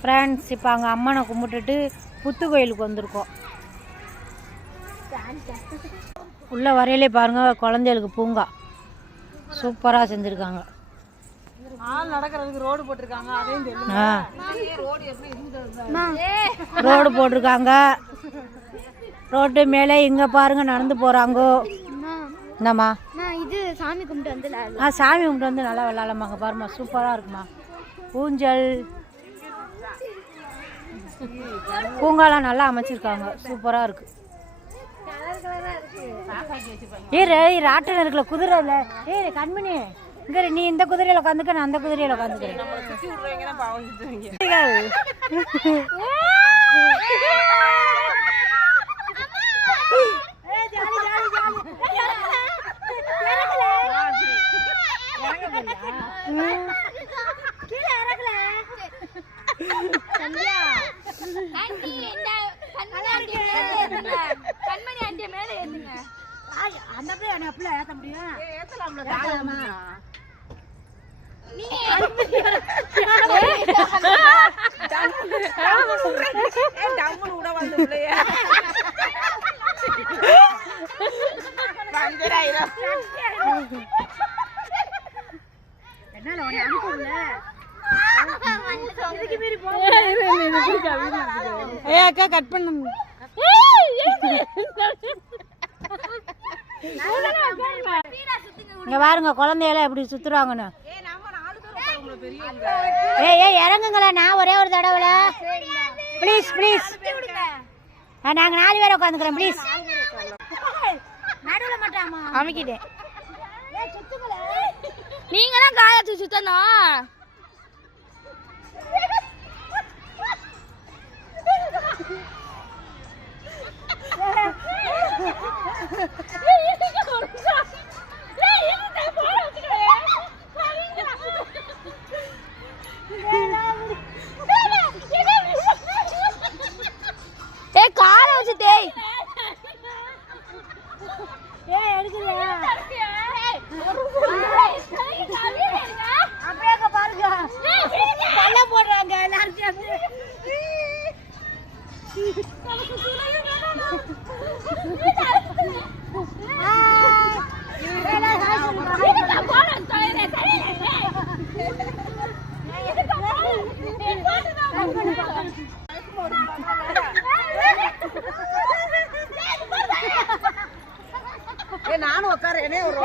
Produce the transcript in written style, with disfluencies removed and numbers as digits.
Friends இப்போ அங்கே அம்மனை கும்பிட்டுட்டு புத்து கோயிலுக்கு வந்திருக்கோம். உள்ள வரையிலே பாருங்கள் குழந்தைகளுக்கு பூங்கா சூப்பராக செஞ்சுருக்காங்க. நடக்கிறதுக்கு ரோடு போட்டிருக்காங்க. ரோடு போட்டிருக்காங்க. ரோட்டு மேலே இங்கே பாருங்க நடந்து போகிறாங்கோ. என்னம்மா இது சாமி கும்பிட்டு வந்து சாமி கும்பிட்டு வந்து நல்லா விளாட்லாமாங்க. பாருமா சூப்பராக இருக்குமா. ஊஞ்சல் பூங்காலாம் நல்லா அமைச்சிருக்காங்க. சூப்பராக இருக்கு. ராட்டினம் இருக்குல்ல குதிரை இல்லை. கண்மணி இங்கே நீ இந்த குதிரையில் உட்காந்துக்க, நான் அந்த குதிரையில் உட்காந்துக்கிறேன். அந்த அப்படியே ஏற்ற முடியும். ஏற்றலாமா அக்கா கட் பண்ணு. இங்க பாருங்க குழந்தையெல்லாம் எப்படி சுத்துறாங்கன்னு. ஏய் இறங்குங்களா, நான் ஒரே ஒரு தடவை ப்ளீஸ் ப்ளீஸ். நாங்க 4 பேரை உட்காந்துக்கிறேன் ப்ளீஸ். நடுவில் மாட்டாமா அமைக்கிட்டேன். நீங்க தான் காலத்து சுத்தணும். காலை வச்சு தேய். எடுக்குறியா அப்படியே பாருங்க பல்ல போடுறாங்க எல்லாரும். நானும் உட்கார ஒரு